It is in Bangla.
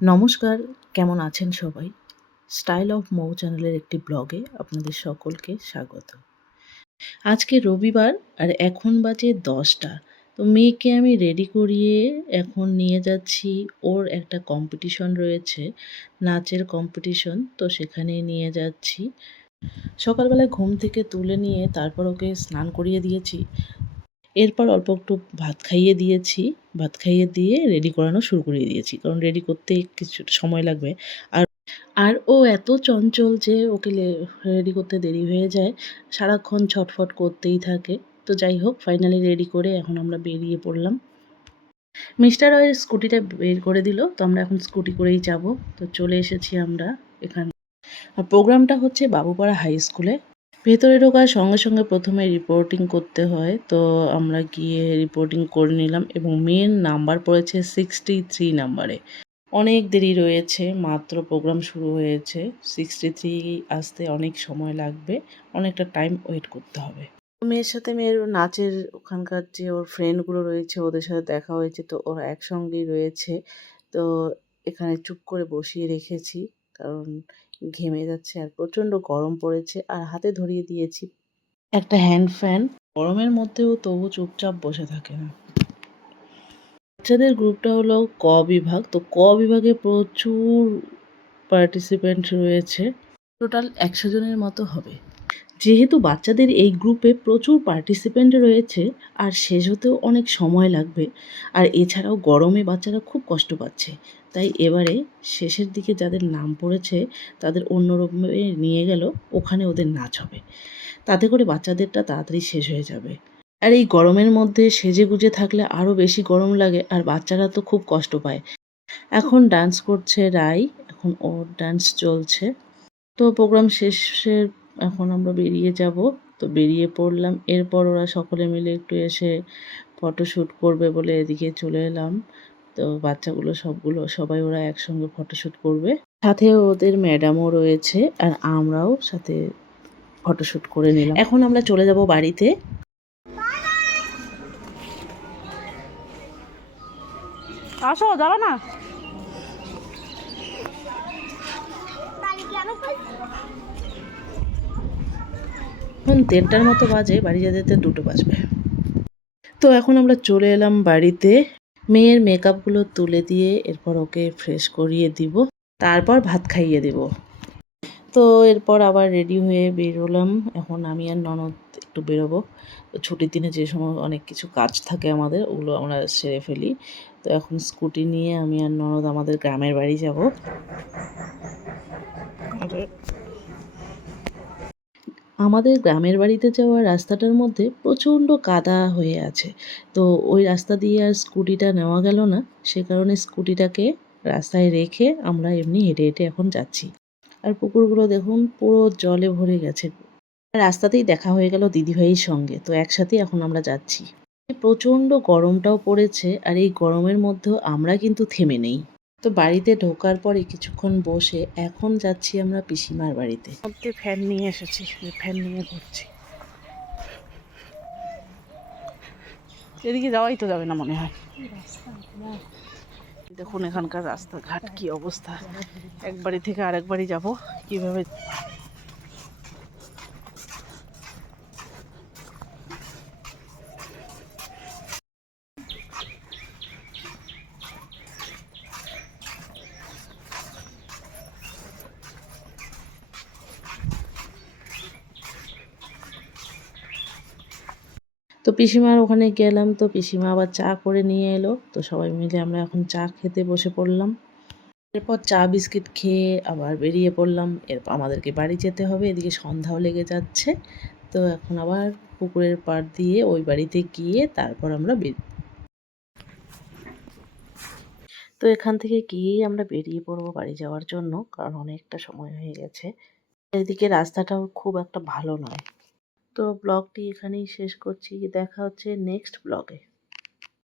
নমস্কার, কেমন আছেন সবাই? স্টাইল অফ মৌ চ্যানেলের একটি ব্লগে আপনাদের সকলকে স্বাগত। আজকে রবিবার আর এখন বাজে ১০টা। তো মেয়েকে আমি রেডি করিয়ে এখন নিয়ে যাচ্ছি, ওর একটা কম্পিটিশন রয়েছে, নাচের কম্পিটিশন। তো সেখানে নিয়ে যাচ্ছি। সকালবেলায় ঘুম থেকে তুলে নিয়ে তারপর ওকে স্নান করিয়ে দিয়েছি। এরপর অল্প একটু ভাত খাইয়ে দিয়েছি। ভাত খাইয়ে দিয়ে রেডি করানো শুরু করিয়ে দিয়েছি। কারণ রেডি করতে কিছুটা সময় লাগবে। আর ও এত চঞ্চল যে ওকে রেডি করতে দেরি হয়ে যায়। সারাক্ষণ ছটফট করতেই থাকে। তো যাই হোক, ফাইনালি রেডি করে এখন আমরা বেরিয়ে পড়লাম। মিস্টার ওই স্কুটিটা বের করে দিল। তো আমরা এখন স্কুটি করেই যাব। তো চলে এসেছি আমরা এখানে। আর প্রোগ্রামটা হচ্ছে বাবুপাড়া হাই স্কুলে। ভেতরে ঢোকার সঙ্গে সঙ্গে প্রথমে রিপোর্টিং করতে হয়। তো আমরা গিয়ে রিপোর্টিং করে নিলাম এবং মেন নাম্বার পড়েছে 63 নাম্বারে। অনেক দেরি রয়েছে, মাত্র প্রোগ্রাম শুরু হয়েছে। 63 আসতে অনেক সময় লাগবে, অনেকটা টাইম ওয়েট করতে হবে। মেয়ের সাথে মেয়ের নাচের ওখানকার যে ওর ফ্রেন্ডগুলো রয়েছে ওদের সাথে দেখা হয়েছে, তো ওরা একসঙ্গেই রয়েছে। তো এখানে চুপ করে বসিয়ে রেখেছি, কারণ ঘেমে যাচ্ছে আর প্রচণ্ড গরম পড়েছে। আর হাতে ধরিয়ে দিয়েছি একটা হ্যান্ড ফ্যান। গরমের মধ্যেও তবু চুপচাপ বসে থাকে না। বাচ্চাদের গ্রুপটা হলো ক বিভাগ। তো ক বিভাগে প্রচুর পার্টিসিপেন্ট রয়েছে, টোটাল 100 জনের মতো হবে। যেহেতু বাচ্চাদের এই গ্রুপে প্রচুর পার্টিসিপেন্ট রয়েছে আর শেষ হতেও অনেক সময় লাগবে, আর এছাড়াও গরমে বাচ্চারা খুব কষ্ট পাচ্ছে, তাই এবারে শেষের দিকে যাদের নাম পড়েছে তাদের অন্যরকমভাবে নিয়ে গেল, ওখানে ওদের নাচ হবে। তাতে করে বাচ্চাদেরটা তাড়াতাড়ি শেষ হয়ে যাবে। আর এই গরমের মধ্যে সেজেগুজে থাকলে আরও বেশি গরম লাগে আর বাচ্চারা তো খুব কষ্ট পায়। এখন ডান্স করছে রাই, এখন ওর ডান্স চলছে। তো প্রোগ্রাম শেষে এখন আমরা বেরিয়ে যাব। তো বেরিয়ে পড়লাম। এরপর ওরা সকলে মিলে একটু এসে ফটোশ্যুট করবে বলে এদিকে চলে এলাম। তো বাচ্চাগুলো সবাই ওরা একসঙ্গে ফটোশ্যুট করবে। সাথে ওদের ম্যাডামও রয়েছে আর আমরাও সাথে ফটোশ্যুট করে নিলাম। এখন আমরা চলে যাব বাড়িতে। আসো, যাবে না? এখন 1:30টার মতো বাজে, বাড়ি যেতে যেতে 2টো বাজবে। তো এখন আমরা চলে এলাম বাড়িতে। মেয়ের মেকআপগুলো তুলে দিয়ে এরপর ওকে ফ্রেশ করিয়ে দিব, তারপর ভাত খাইয়ে দেব। তো এরপর আবার রেডি হয়ে বেরোলাম। এখন আমি আর ননদ একটু বেরোবো। তো ছুটির দিনে যে সময় অনেক কিছু কাজ থাকে আমাদের, ওগুলো আমরা সেরে ফেলি। তো এখন স্কুটি নিয়ে আমি আর ননদ আমাদের গ্রামের বাড়ি যাব। আমাদের গ্রামের বাড়িতে যাওয়ার রাস্তাটার মধ্যে প্রচণ্ড কাদা হয়ে আছে। তো ওই রাস্তা দিয়ে আর স্কুটিটা নেওয়া গেল না, সে কারণে স্কুটিটাকে রাস্তায় রেখে আমরা এমনি হেঁটে হেঁটে এখন যাচ্ছি। আর পুকুরগুলো দেখুন পুরো জলে ভরে গেছে। রাস্তাতেই দেখা হয়ে গেল দিদিভাইয়ের সঙ্গে, তো একসাথেই এখন আমরা যাচ্ছি। প্রচণ্ড গরমটাও পড়েছে আর এই গরমের মধ্যেও আমরা কিন্তু থেমে নেই। তো বাড়িতে ঢোকার পরে কিছুক্ষণ বসে এখন যাচ্ছি আমরা পিসিমার বাড়িতে। মধ্যে ফ্যান নিয়ে এসেছি, ফ্যান নিয়ে ঘুরছি। এদিকে যাওয়াই তো যাবে না মনে হয়। দেখুন এখানকার রাস্তাঘাট কি অবস্থা, এক বাড়ি থেকে আরেক বাড়ি যাবো কিভাবে। তো পিসিমার ওখানে গেলাম, তো পিসিমা আবার চা করে নিয়ে এলো। তো সবাই মিলে আমরা এখন চা খেতে বসে পড়লাম। এরপর চা বিস্কিট খেয়ে আবার বেরিয়ে পড়লাম। এরপর আমাদেরকে বাড়ি যেতে হবে, এদিকে সন্ধ্যাও লেগে যাচ্ছে। তো এখন আবার পুকুরের পাড় দিয়ে ওই বাড়িতে গিয়ে তারপর আমরা তো এখান থেকে গিয়েই আমরা বেরিয়ে পড়বো বাড়ি যাওয়ার জন্য, কারণ অনেকটা সময় হয়ে গেছে। এদিকে রাস্তাটাও খুব একটা ভালো নয়। তো ব্লগটি এখানেই শেষ করছি, দেখা হচ্ছে নেক্সট ব্লগে।